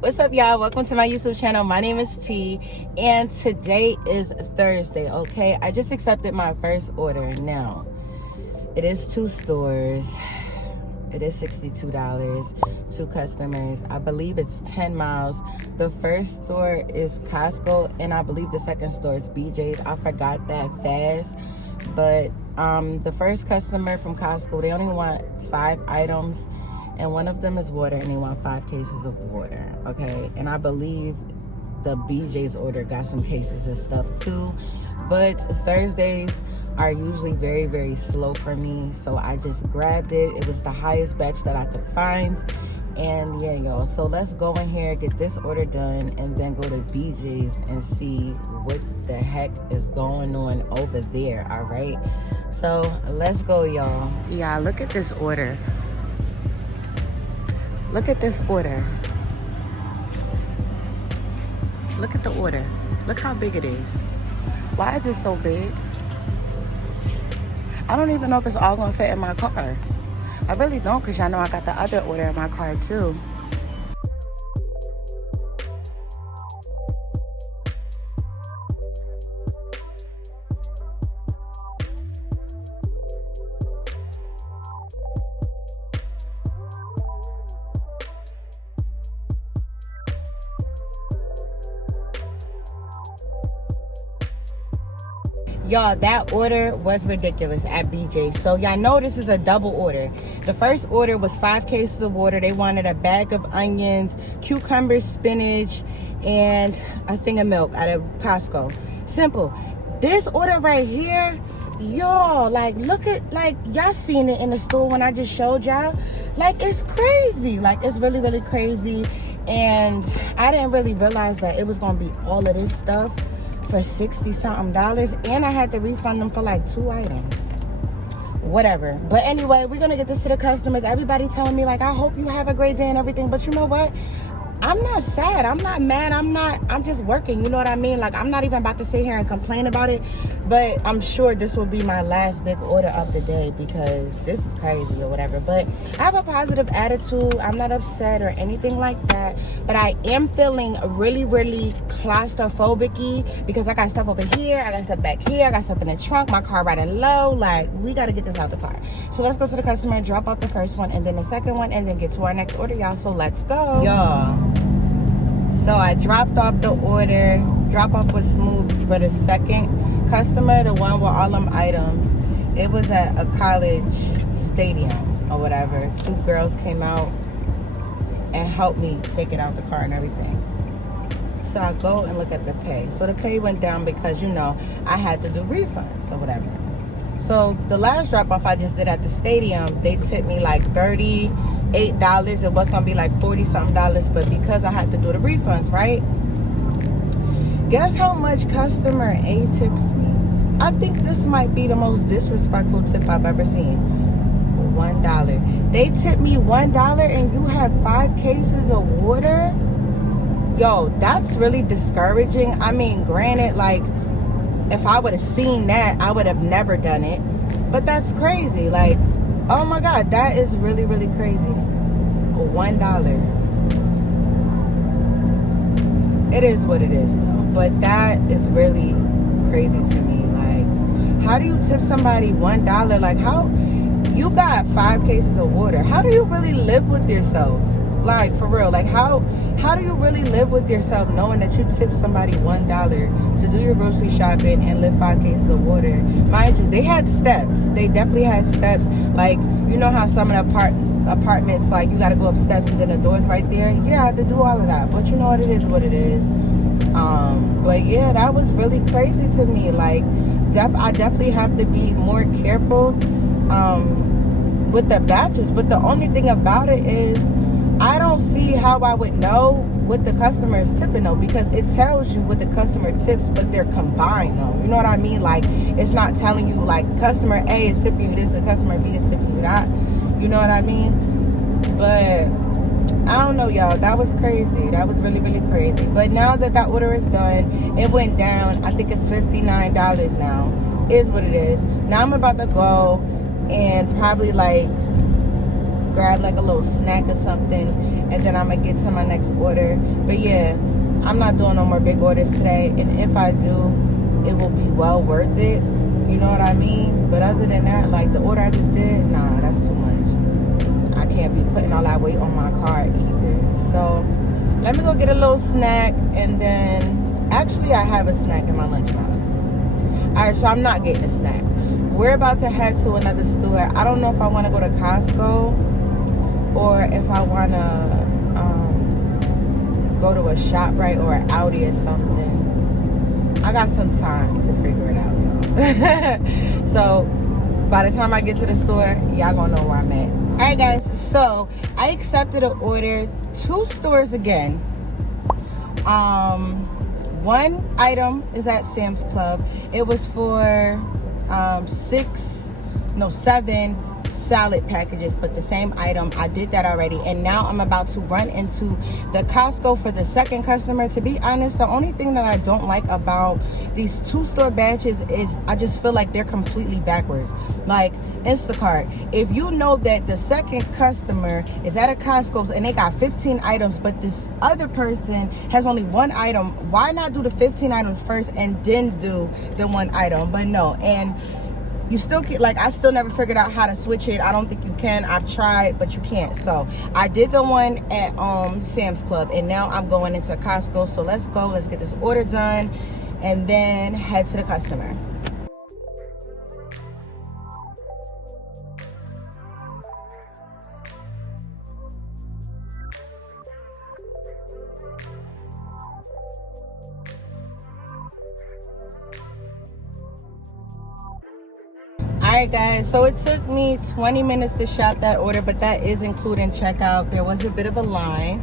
What's up, y'all? Welcome to my YouTube channel. My name is T, and today is Thursday, okay? I just accepted my first order. Now, it is 2 stores. It is $62, 2 customers. I believe it's 10 miles. The first store is Costco, and I believe the second store is BJ's. I forgot that fast. But the first customer from Costco, they only want 5 items. And one of them is water, and they want 5 cases of water, okay? And I believe the BJ's order got some cases of stuff too. But Thursdays are usually very, very slow for me. So I just grabbed it. It was the highest batch that I could find. And yeah, y'all. So let's go in here, get this order done, and then go to BJ's and see what the heck is going on over there, all right? So let's go, y'all. Yeah, look at this order. Look at this order. Look at the order. Look how big it is. Why is it so big? I don't even know if it's all gonna fit in my car. I really don't, because y'all know I got the other order in my car too. Y'all, that order was ridiculous at BJ. So y'all know this is a double order. The first order was 5 cases of water. They wanted a bag of onions, cucumbers, spinach, and a thing of milk out of Costco. Simple. This order right here, y'all, like, look at, like, y'all seen it in the store when I just showed y'all. Like, it's crazy. Like, it's really, really crazy. And I didn't really realize that it was gonna be all of this stuff for $60-something, and I had to refund them for like 2 items. Whatever. But anyway, we're gonna get this to the customers. Everybody telling me, like, I hope you have a great day and everything. But you know what? I'm not sad. I'm not mad. I'm just working. You know what I mean? Like, I'm not even about to sit here and complain about it. But I'm sure this will be my last big order of the day, because this is crazy or whatever. But I have a positive attitude. I'm not upset or anything like that. But I am feeling really, really claustrophobic-y, because I got stuff over here. I got stuff back here. I got stuff in the trunk. My car riding low. Like, we got to get this out the car. So let's go to the customer and drop off the first one, and then the second one, and then get to our next order, y'all. So let's go. Y'all. So I dropped off the order. Drop off was smooth for the second customer, the one with all them items. It was at a college stadium or whatever. 2 girls came out and helped me take it out the car and everything. So I go and look at the pay. So the pay went down because, you know, I had to do refunds or whatever. So the last drop off I just did at the stadium, they tipped me like $38. It was gonna be like $40-something, but because I had to do the refunds, right? Guess how much customer A tips me? I think this might be the most disrespectful tip I've ever seen. $1. They tipped me $1 and you have 5 cases of water? Yo, that's really discouraging. I mean, granted, like, if I would have seen that, I would have never done it. But that's crazy. Like, oh my God, that is really, really crazy. $1. It is what it is, though. But that is really crazy to me. Like, how do you tip somebody $1? Like, how, you got 5 cases of water. How do you really live with yourself? Like, for real. Like, how do you really live with yourself knowing that you tip somebody $1 to do your grocery shopping and live 5 cases of water? Mind you, they had steps. They definitely had steps. Like, you know how some of the apartments, like, you got to go up steps and then the door's right there? Yeah, I had to do all of that. But you know what, it is what it is. But yeah, that was really crazy to me. Like, I definitely have to be more careful with the batches. But the only thing about it is, I don't see how I would know what the customer is tipping though, because it tells you what the customer tips, but they're combined though. You know what I mean? Like, it's not telling you like customer A is tipping you this and customer B is tipping you that. You know what I mean? But I don't know, y'all. That was crazy. That was really, really crazy. But now that that order is done, it went down. I think it's $59 now. Is what it is. Now I'm about to go and probably like grab like a little snack or something, and then I'm gonna get to my next order. But yeah, I'm not doing no more big orders today, and if I do, it will be well worth it. You know what I mean? But other than that, like the order I just did, nah, that's too much. I can't be putting all that weight on my car either. So let me go get a little snack, and then actually I have a snack in my lunchbox. All right, so I'm not getting a snack. We're about to head to another store. I don't know if I want to go to Costco or if I want to go to a ShopRite or an Audi or something. I got some time to figure it out, y'all. So by the time I get to the store, y'all gonna know where I'm at. All right, guys. So I accepted an order. 2 stores again. One item is at Sam's Club. It was for 7 salad packages, but the same item. I did that already, and now I'm about to run into the Costco for the second customer. To be honest, the only thing that I don't like about these 2 store batches is I just feel like they're completely backwards. Like Instacart, if you know that the second customer is at a Costco and they got 15 items, but this other person has only 1 item, why not do the 15 items first and then do the 1 item? But no, and you still can't, like, I still never figured out how to switch it. I don't think you can. I've tried, but you can't. So I did the one at Sam's Club, and now I'm going into Costco. So let's go. Let's get this order done and then head to the customer. Alright guys, so it took me 20 minutes to shop that order, but that is including checkout. There was a bit of a line,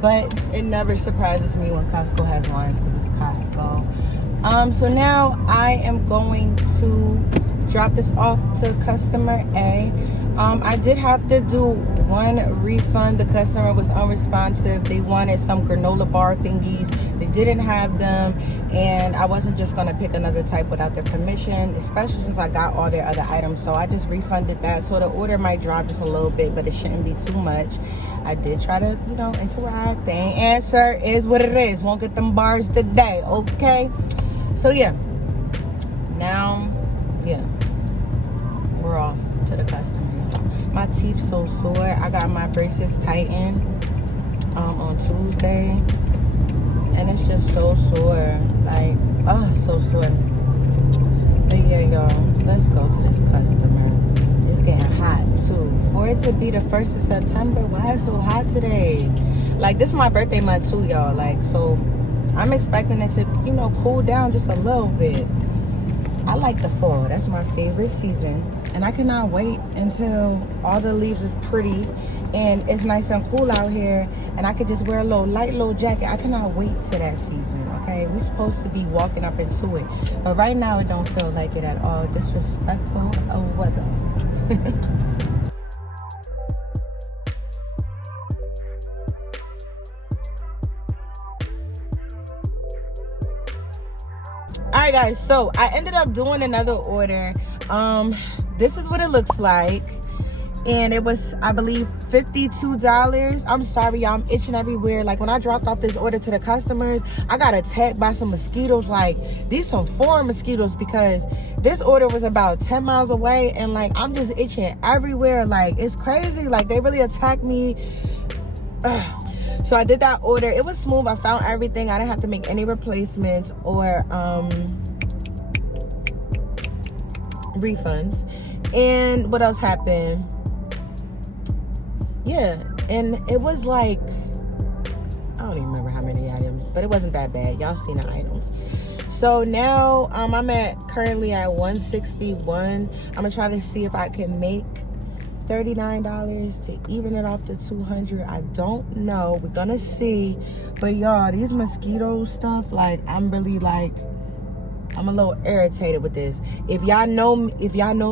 but it never surprises me when Costco has lines because it's Costco. So now I am going to drop this off to customer A. I did have to do 1 refund. The customer was unresponsive. They wanted some granola bar thingies. They didn't have them, and I wasn't just gonna pick another type without their permission, especially since I got all their other items. So I just refunded that. So the order might drop just a little bit, but it shouldn't be too much. I did try to, interact. They ain't answer. Is what it is. Won't get them bars today, okay? So yeah. Now, yeah, we're off to the customer. My teeth so sore. I got my braces tightened on Tuesday, and it's just so sore. Like, oh, so sore. But yeah, y'all, let's go to this customer. It's getting hot too. For it to be the 1st of September, why is it so hot today? Like, this is my birthday month too, y'all. Like, so I'm expecting it to, cool down just a little bit. I like the fall. That's my favorite season. And I cannot wait until all the leaves is pretty and it's nice and cool out here, and I could just wear a light little jacket. I cannot wait to that season, okay? We're supposed to be walking up into it. But right now, it don't feel like it at all. Disrespectful of weather. Alright guys, so I ended up doing another order. This is what it looks like, and it was, I believe, $52. I'm sorry, y'all, I'm itching everywhere. Like, when I dropped off this order to the customers, I got attacked by some mosquitoes. Like, these some foreign mosquitoes, because this order was about 10 miles away, and like, I'm just itching everywhere. Like, it's crazy. Like, they really attacked me. So I did that order. It was smooth. I found everything. I didn't have to make any replacements or refunds. And what else happened? Yeah, and it was like, I don't even remember how many items, but it wasn't that bad. Y'all seen the items. So now I'm currently at $161. I'm gonna try to see if I can make $39 to even it off to $200. I don't know. We're gonna see. But y'all, these mosquito stuff, like, I'm a little irritated with this. If y'all know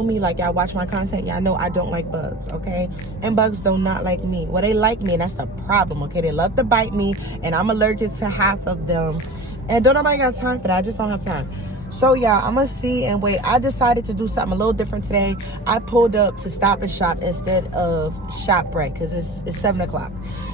me, like, y'all watch my content, y'all know I don't like bugs, okay? And bugs do not like me. Well, they like me, and that's the problem, okay? They love to bite me, and I'm allergic to half of them. And don't nobody got time for that. I just don't have time. So yeah, I'm gonna see and wait. I decided to do something a little different today. I pulled up to Stop and Shop instead of ShopRite because it's 7 o'clock.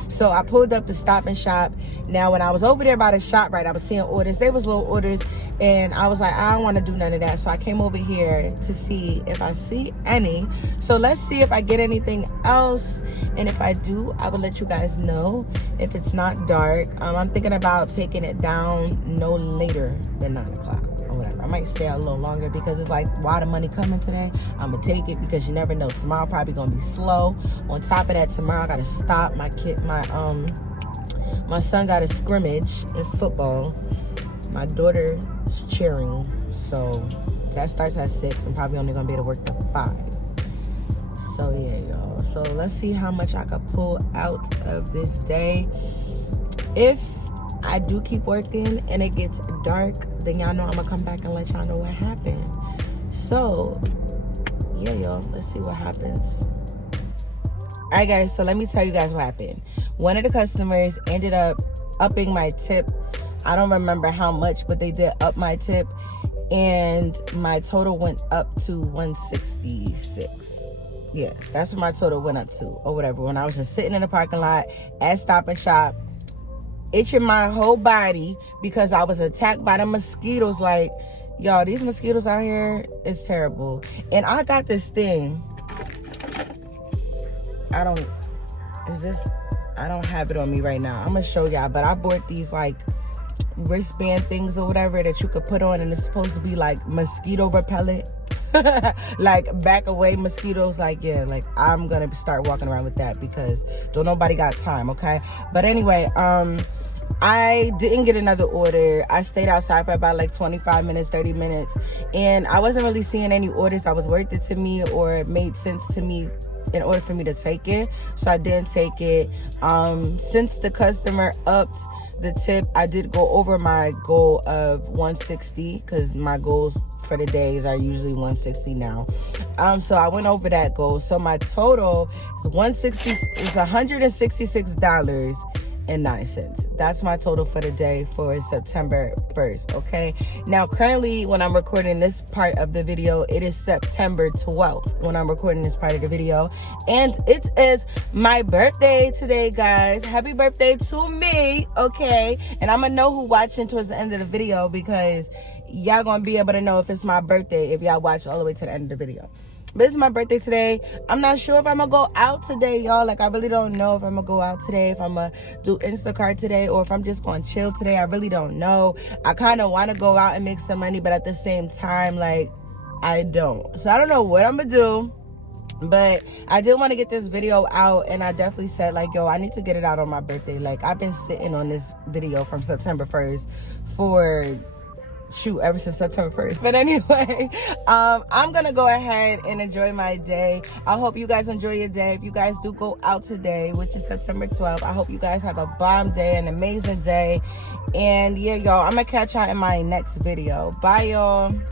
So I pulled up to Stop and Shop. Now when I was over there by the ShopRite, I was seeing orders. They was little orders, and I was like, I don't want to do none of that. So I came over here to see if I see any. So let's see if I get anything else, and if I do, I will let you guys know. If it's not dark, I'm thinking about taking it down no later than 9 o'clock. Whatever. I might stay out a little longer because it's like, why the money coming today? I'm gonna take it because you never know. Tomorrow probably gonna be slow. On top of that, tomorrow I gotta stop my son got a scrimmage in football. My daughter is cheering, so that starts at 6. I'm probably only gonna be able to work till 5. So yeah, y'all. So let's see how much I could pull out of this day. If I do keep working and it gets dark, then y'all know I'm gonna come back and let y'all know what happened. So yeah, y'all, let's see what happens. All right, guys, so let me tell you guys what happened. One of the customers ended up upping my tip. I don't remember how much, but they did up my tip, and my total went up to 166. Yeah, that's what my total went up to, or whatever, when I was just sitting in the parking lot at Stop and Shop, itching my whole body because I was attacked by the mosquitoes. Like, y'all, these mosquitoes out here is terrible. And I got this thing. I don't have it on me right now. I'm gonna show y'all, but I bought these like wristband things or whatever that you could put on, and it's supposed to be like mosquito repellent. Like back away mosquitoes. Like, yeah, like I'm gonna start walking around with that because don't nobody got time, okay? But anyway, I didn't get another order. I stayed outside for about like 25 minutes, 30 minutes, and I wasn't really seeing any orders that was worth it to me or it made sense to me in order for me to take it. So I didn't take it. Since the customer upped the tip, I did go over my goal of 160 because my goals for the days are usually 160 now. So I went over that goal. So my total is $166.09. That's my total for the day for September 1st, okay? Now, currently, when I'm recording this part of the video, it is September 12th when I'm recording this part of the video. And it is my birthday today, guys. Happy birthday to me, okay? And I'm gonna know who watching towards the end of the video because y'all gonna be able to know if it's my birthday if y'all watch all the way to the end of the video. But it's my birthday today. I'm not sure if I'm gonna go out today, y'all. Like, I really don't know if I'm gonna go out today, if I'm gonna do Instacart today, or if I'm just gonna chill today. I really don't know. I kind of want to go out and make some money, but at the same time, like, I don't. So I don't know what I'm gonna do. But I did want to get this video out, and I definitely said, like, yo, I need to get it out on my birthday. Like, I've been sitting on this video from September 1st for ever since September 1st. But anyway, I'm gonna go ahead and enjoy my day. I hope you guys enjoy your day. If you guys do go out today, which is September 12th, I hope you guys have a bomb day, an amazing day. And yeah, y'all, I'm gonna catch y'all in my next video. Bye, y'all.